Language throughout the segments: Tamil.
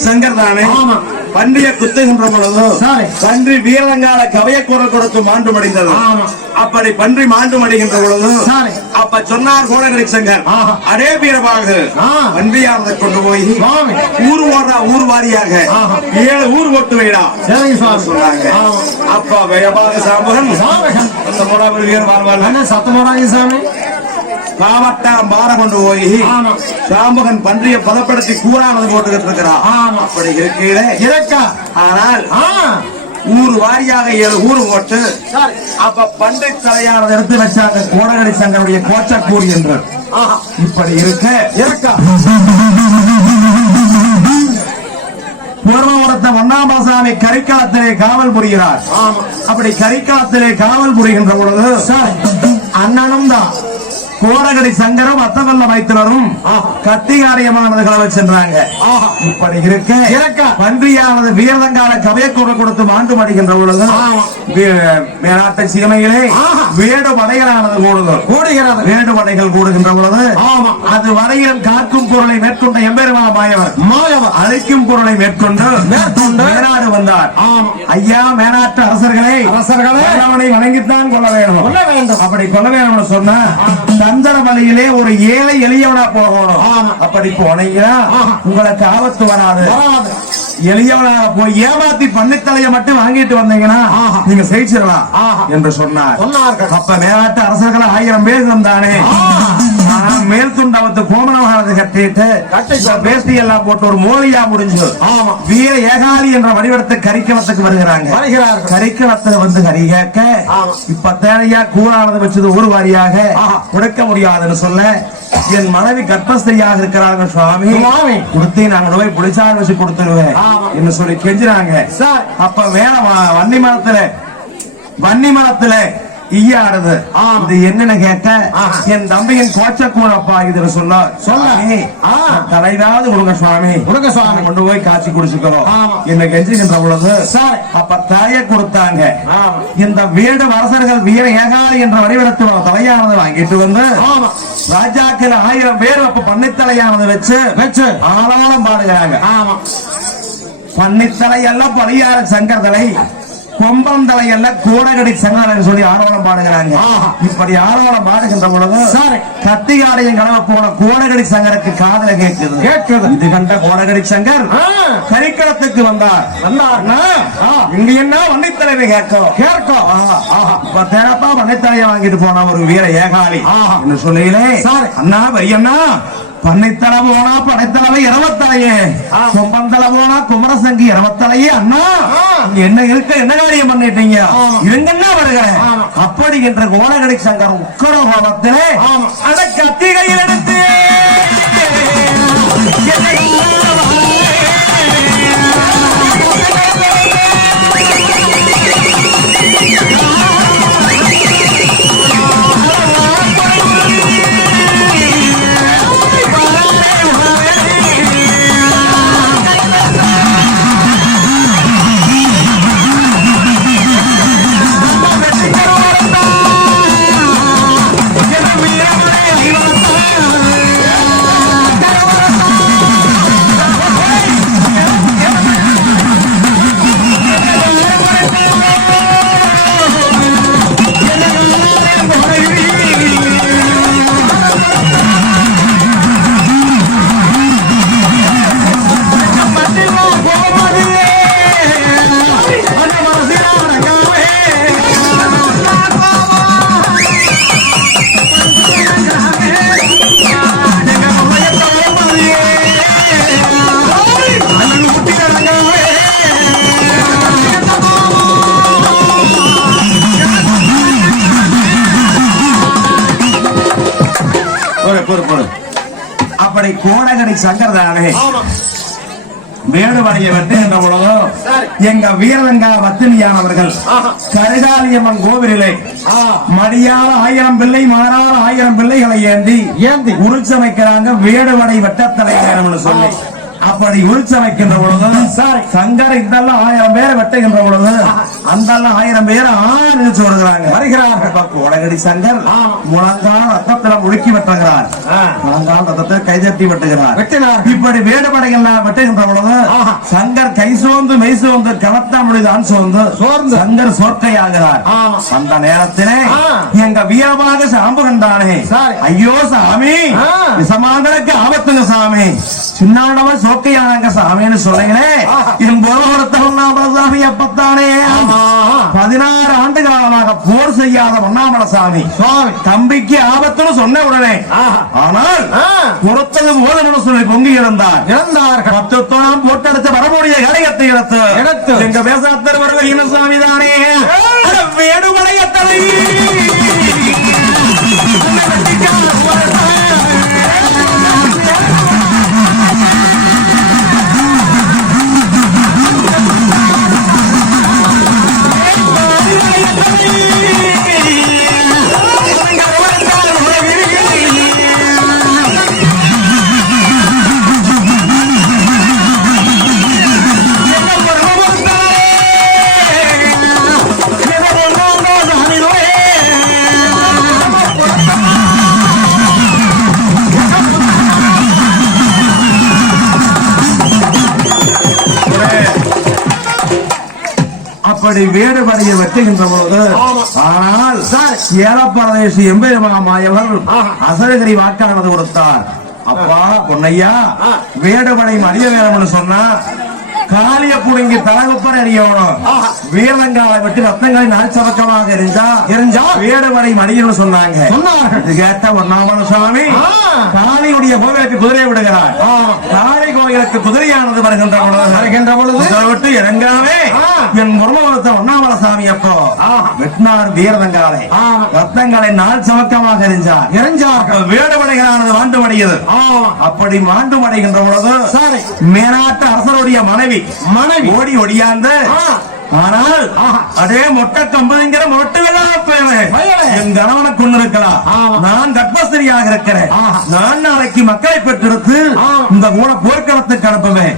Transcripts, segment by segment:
சங்கர் தானே. பன்றிய குத்துகின்ற பொழுது. பன்றி வீரங்கால கவைய குரல் கொடுத்து மாண்டு மடிந்தது. அப்படி பன்றி மாண்டு மடிகின்ற பொழுது. அப்ப சொன்னார் கோடகடி சங்கர். அதே வீரபாகு ஆ. பன்றியானதை கொண்டு போய். ஊர் ஓடுறா ஊர் வாரியாக. ஏழு ஊர் ஓட்டு வைடா சொன்னாங்க ஆமா. அப்ப வீரபாகு சாம்பகன் சுவாமி அந்த முடாபுரி வீர வாழ்வாள் என்ன சத்தம் போடாங்க சாமி காவட்டாரம் பார கொண்டு போய். சாம்பகன் பன்றிய பதப்படுத்தி கூறானது போட்டுக்கிட்டு இருக்கிறான். அப்படி இருக்கையில இருக்கா? ஆனால் ஊர் வாரியாக ஏழு ஊர் ஓட்டு சரி. அப்ப பண்டை தலையானது எடுத்து வச்சாங்க கோடகடி சங்கருடைய கோச்சக்கூர் என்று. இப்படி இருக்க? இருக்கா? பூர்வபுரத்த ஒன்னாமசாமி கரிக்காலத்திலே காவல் புரிகிறார். ஆமா. அப்படி கரிக்காலத்திலே காவல் புரிகின்ற பொழுது அண்ணனும் தான். கோடகடி சங்கரும் அத்தவல்ல மைத்திரரும். கத்திகாரியமானது கிளம்ப சென்றாங்க இப்படி இருக்க. பன்றியானது வீரதங்கால கவையக்கூட கொடுத்து மாண்டு மடிகின்ற பொழுது மேலாட்ட சீமையிலே. வேடு படைகளானது கூடுதல் கூடுகிறது வேடு படைகள் கூடுகின்ற பொழுது. அது வரையிலும் காக்கும் பொருளை மேற்கொண்ட எம்பெருமா மாயவர் மாயவர் அழைக்கும் பொருளை மேற்கொண்டு மேற்கொண்டு மேனாடு வந்தார் ஐயா மேனாட்டு அரசர்களே அரசர்களே. அவனை வணங்கித்தான் கொள்ள வேணும் கொள்ள வேண்டும். அப்படி கொள்ள வேணும்னு சொன்னா வழியிலே ஒரு ஏழை எளியவனா போகணும். அப்படி போனீங்கன்னா ஆஹா. உங்களுக்கு ஆபத்து வராது எளியவனாக போய் ஏமாத்தி பண்ணித்தலைய மட்டும் வாங்கிட்டு வந்தீங்கன்னா. நீங்க ஜெயிச்சிடலாம். என்று சொன்னார் அப்ப மேலாட்டு அரசர்கள் ஆயிரம் பேர் இருந்தானே ஆனா மேல் துண்டவத்து கோமணமானது கட்டிட்டு வேஷ்டி எல்லாம் போட்டு ஒரு மோலியா முடிஞ்சு ஆமா வீர ஏகாலி என்ற வடிவத்தை கரிக்கலத்துக்கு வருகிறாங்க வருகிறார்கள் கரிக்கலத்தை வந்து கரி கேட்க ஆமா. இப்ப தேவையா கூறானது வச்சது ஒரு வாரியாக. கொடுக்க முடியாதுன்னு சொல்ல என் மனைவி கர்ப்பஸ்திரியாக இருக்கிறாங்க சுவாமி. கொடுத்து நாங்க போய் புளிச்சாறு வச்சு கொடுத்துருவேன். என்று சொல்லி கெஞ்சினாங்க அப்ப வேற வன்னி மரத்துல வன்னி மரத்துல ஈயாடுது. இது என்னன்னு கேட்ட. என் தம்பியின் கோச்சக்கூடப்பா இதுன்னு சொல்ல சொல்ல. தலைவாவது கொடுங்க சுவாமி. கொடுங்க சுவாமி. கொண்டு போய் காய்ச்சி குடிச்சுக்கிறோம் ஆமா. என்ன கெஞ்சுகின்ற பொழுது சரி. அப்ப தலைய கொடுத்தாங்க. இந்த வீடு அரசர்கள் வீர ஏகாலி என்ற வடிவத்தில் தலையானது வாங்கிட்டு வந்து ராஜாக்கள் ஆயிரம் பேர் அப்ப பண்ணைத்தலையானது வச்சு வச்சு. ஆளாளம் பாடுகிறாங்க. ஆமா. பன்னித்தலை எல்லாம் பழியார சங்கர்தலை கொம்பந்தலை எல்லாம் கூடகடி சங்கரன் சொல்லி ஆரோலம் பாடுகிறாங்க. இப்படி ஆரோலம் பாடுகின்ற பொழுது சரி. கத்திகாடையும் கடவை போன கோடகடி சங்கருக்கு காதல கேட்குது கேட்குது. இது கண்ட கோடகடி சங்கர் கரிக்கலத்துக்கு வந்தார் வந்தார். அண்ணா, ஆ. இங்க என்ன வண்டித்தலைவை கேட்கும் கேட்கும். இப்ப தேனப்பா வண்டித்தலையை வாங்கிட்டு போன ஒரு வீர ஏகாலி. என்று சொல்லியிலே. அண்ணா பெரியண்ணா பண்ணைத்தலை போனா படைத்தலைவை இருபத்தலையே ஆ. கொம்பந்தலை போனா குமரசங்கி இருபத்தலையே அண்ணா என்ன இருக்க என்ன காரியம் பண்ணிட்டீங்க. இருங்கன்னா வருகிறேன். அப்படி என்ற கோடகடி சங்கர் உக்கர கோபத்திலே. அட கத்திகையில் எடுத்து பொறு, பொறு, பொறு. அப்படி கோடகடி சங்கர் தானே ஆமா வேடுவடைய வெட்டு என்ற பொழுதோ. எங்க வீரலங்கா வத்தினியானவர்கள். கரிகாலியம்மன் கோவிலிலே ஆ மடியால ஆயிரம் பிள்ளை மாறால ஆயிரம் பிள்ளைகளை ஏந்தி ஏந்தி. உருச்சமைக்கிறாங்க வேடுவடை வெட்டத்தலை சொல்லி அப்படி உரிச்ச வைக்கின்ற பொழுது சங்கர் இதெல்லாம் ஆயிரம் பேரை வெட்டுகின்ற பொழுது அந்த ஆயிரம் பேர் ஆறு வருகிறாங்க வருகிறார்கள். கோடகடி சங்கர் முழங்கால் ரத்தத்துல முழுக்கி வெட்டுகிறார். முழங்கால் ரத்தத்தை கைதட்டி வெட்டுகிறார். வெட்டினார் இப்படி வேடுபடைகள்லாம் வெட்டுகின்ற பொழுது சங்கர் கை சோர்ந்து மெய் சோர்ந்து கலத்தாமொழிதான் சோர்ந்து சோர்ந்து. சங்கர் சோர்க்கையாகிறார். ஆ. அந்த நேரத்திலே. எங்க வீரமாக சாம்பு கண்டானே. ஐயோ சாமி. விசமாந்தனுக்கு ஆபத்துங்க சாமி. சின்னாண்டவன் சோக்கையானாங்க சாமின்னு சொல்லுங்களே. என் பொருளத்தவன் சாமி அப்பத்தானே. பதினாறு ஆண்டு காலமாக போர் செய்யாத ஒன்னாமல சாமி. தம்பிக்கு ஆபத்துன்னு சொன்ன உடனே. ஆனால். பொறுத்தது போதனு சொல்லி பொங்கி இருந்தார் இறந்தார்கள். பத்து தோணம் போட்டெடுத்து வரக்கூடிய கலையத்தை எடுத்து. எடுத்து. எங்க பேசாத்தர் வருகிற சாமி தானே வேடுபடையத்தலை அப்படி வேடுபடையை வெட்டுகின்ற போது ஆனால் ஏலப்பரதேசி எம்பெருமாமாயவர் அசரகிரி வாக்கானது கொடுத்தார். அப்பா பொன்னையா வேடுபடை மடிய வேணும்னு சொன்னா காலிய புடுங்கி தலகுப்பர் அறியணும் வீரங்காலை விட்டு ரத்தங்களை நாள் சவக்கமாக எரிஞ்சா எரிஞ்சா? வேடுபடை மடியன்னு சொன்னாங்க. கேட்ட ஒன்னாமன சுவாமி. காளியுடைய கோவிலுக்கு குதிரை விடுகிறார். கோயிலுக்கு குதிரையானது வருகின்ற பொழுது வருகின்ற பொழுது விட்டு இறங்காமே ஆ. என் முருமவரத்த ஒன்னாமல சாமி அப்போ. வெட்டினார் வீரதங்காலை. ரத்தங்களை நாள் சமக்கமாக எரிஞ்சார் இறந்தார்கள் வேடுபடைகளானது மாண்டு மடியது. அப்படி மாண்டு மடைகின்ற பொழுது மேனாட்டு அரசருடைய மனைவி மனைவி. ஓடி ஒடியாந்து. ஆனால் அதே மொட்டை கம்புங்கிற மொட்டை. என் கணவனை கொண்டு இருக்கலாம் ஆ. நான் கர்ப்பஸ்திரியாக இருக்கிறேன். நான் நாளைக்கு மக்களை கூட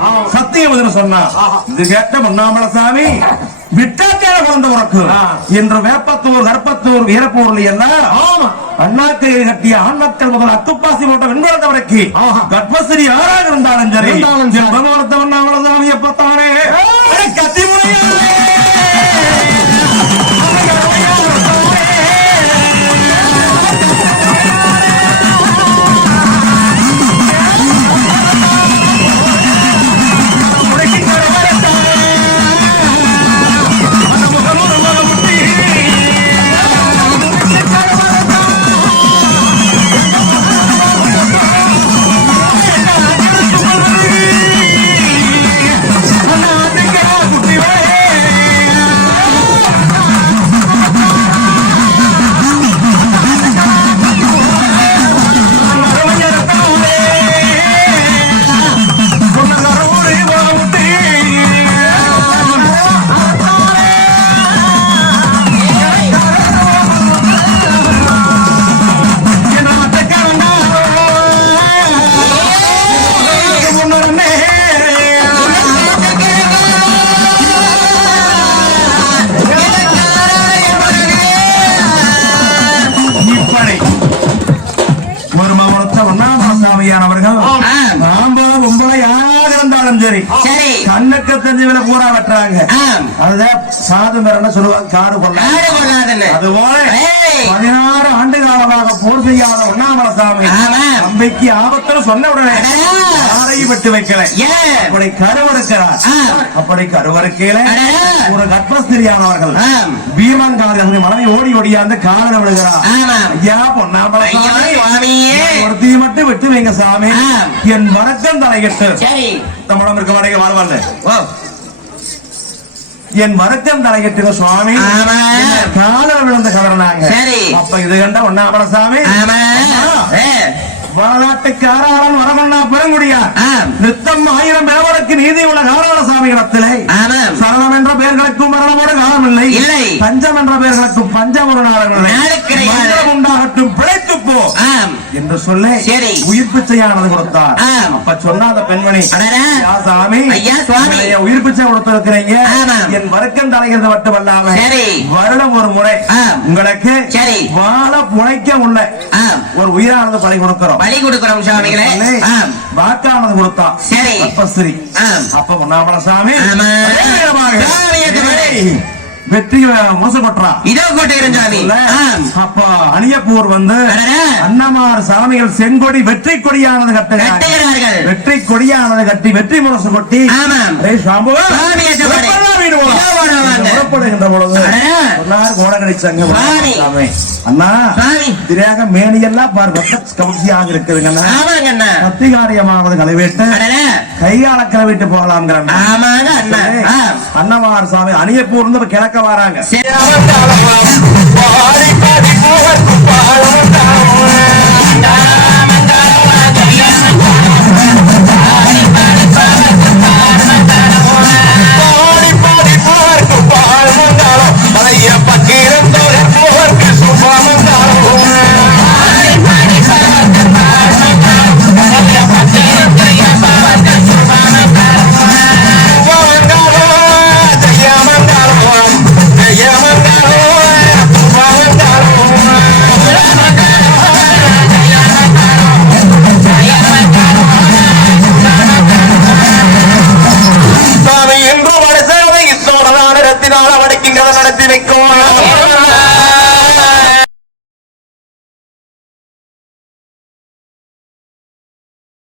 ஆ. சத்தியம் இதுன்னு சொன்னா இது கேட்ட முன்னாமல சாமி விட்டாக்கார பிறந்த உறக்கு. என்று வேப்பத்தூர் கர்ப்பத்தூர் வீரப்பூர்ல எல்லாம் ஆமா அண்ணாக்கையில் கட்டிய ஆண் மக்கள் முதல் அத்துப்பாசி போட்ட வெண்குழந்த வரைக்கும் ஆஹா. கர்ப்பஸ்திரி யாராக இருந்தாலும் சரி இருந்தாலும் சரி. ஒன்னாமசாமியானவர்கள் நாம யாராக இருந்தாலும் சரி. கண்ணுக்கு தெரிஞ்சவனை பூரா வெட்டுறாங்க. அதுதான் சாது மேரன்னு சொல்லுவாங்க. காடு கொள்ள ஆடு கொள்ளாதன்னு. அதுபோல ஏய். பதினாறு ஆண்டு காலமாக போர் செய்யாத ஒன்னாமலசாமி ஆமாம். தம்பிக்கு ஆபத்துல சொன்ன உடனே. யாரையும் விட்டு வைக்கல. அப்படி கருவறுக்கிறார். அப்படி கருவறுக்கையில. ஒரு கர்ப்பஸ்திரியானவர்கள். பீமங்காரர்கள் மனைவி ஓடி ஓடியாந்து காலில் விழுகிறார். ஐயா ஐயா பொன்னாமலை சுவாமியே. ஒருத்தையை மட்டும் விட்டு வைங்க சாமி. என் வணக்கம் தலையிட்டு. தமிழம் இருக்க வரைக வாழ்வாங்க ஓ என் வணக்கம் தலையிட்டு சுவாமி. காலில் விழுந்து கவர்னாங்க. அப்ப இது கண்ட ஒன்னாமல சாமி வடநாட்டுக்கு ஆறாளன் வடமண்ணா பெருங்குடியார். ஆம். நித்தம் ஆயிரம் பேவருக்கு நீதி உள்ள இடத்திலே ஆமாம் சரணம் என்ற பெயர்களுக்கும் மரணமோடு காலமில்லை இல்லை. பஞ்சம் என்ற பெயர்களுக்கும் பஞ்சம் ஒரு நாளமில்லை நாளு கிடையாது. மங்களம் உண்டாகட்டும் பிழைத்து போ என்று சொல்லி சரி. உயிர் பிச்சையானது கொடுத்தார். அப்ப சொன்ன அந்த பெண்மணி சாமி உயிர் பிச்சை கொடுத்திருக்கிறீங்க. என் வர்க்கம் தலைகிறது மட்டுமல்லாம சரி. வருடம் ஒரு முறை. உங்களுக்கு சரி. வாழ புழைக்க உள்ள ஒரு உயிரானது பலி கொடுக்கிறோம். பலி கொடுக்கிறோம் சுவாமிகளே. வாக்கானது கொடுத்தா சரி. ஆம். அப்ப உண்ணாமல சாமி ஆமா. அதே விதமாக சாமியத்து மலை. வெற்றி முசு கொட்டுறா இதோ சுவாமி. ஆம். அப்ப அணியப்பூர் வந்து. அன்னமார் சாமிகள் செங்கொடி வெற்றி கொடியானது கட்டுகிறார்கள். வெற்றி கொடியானது கட்டி வெற்றி முரசு கொட்டி ஆமாம் ஏய் சாம்புவா, சாமி ஏற்றப்படை. எப்படா வீடு போலாம்? இதோ போலாம் வாங்க. இந்த புறப்படுகின்ற பொழுது. சொன்னார் சாமி. சாமி. அண்ணா. திரையாக மேனியெல்லாம் பார் வெட்ட கவுசியாக இருக்குதுங்கண்ணா ஆமாங்க அண்ணா கத்திகாரியமானது களைவேட்டு அடடா. கையாள கிளவிட்டு போகலாம்ங்கிறாங்க ஆமாங்க அண்ணா ஆம். அன்னமார் சாமி அணியப்பூர் இருந்து கிழக்க வராங்க. சாமி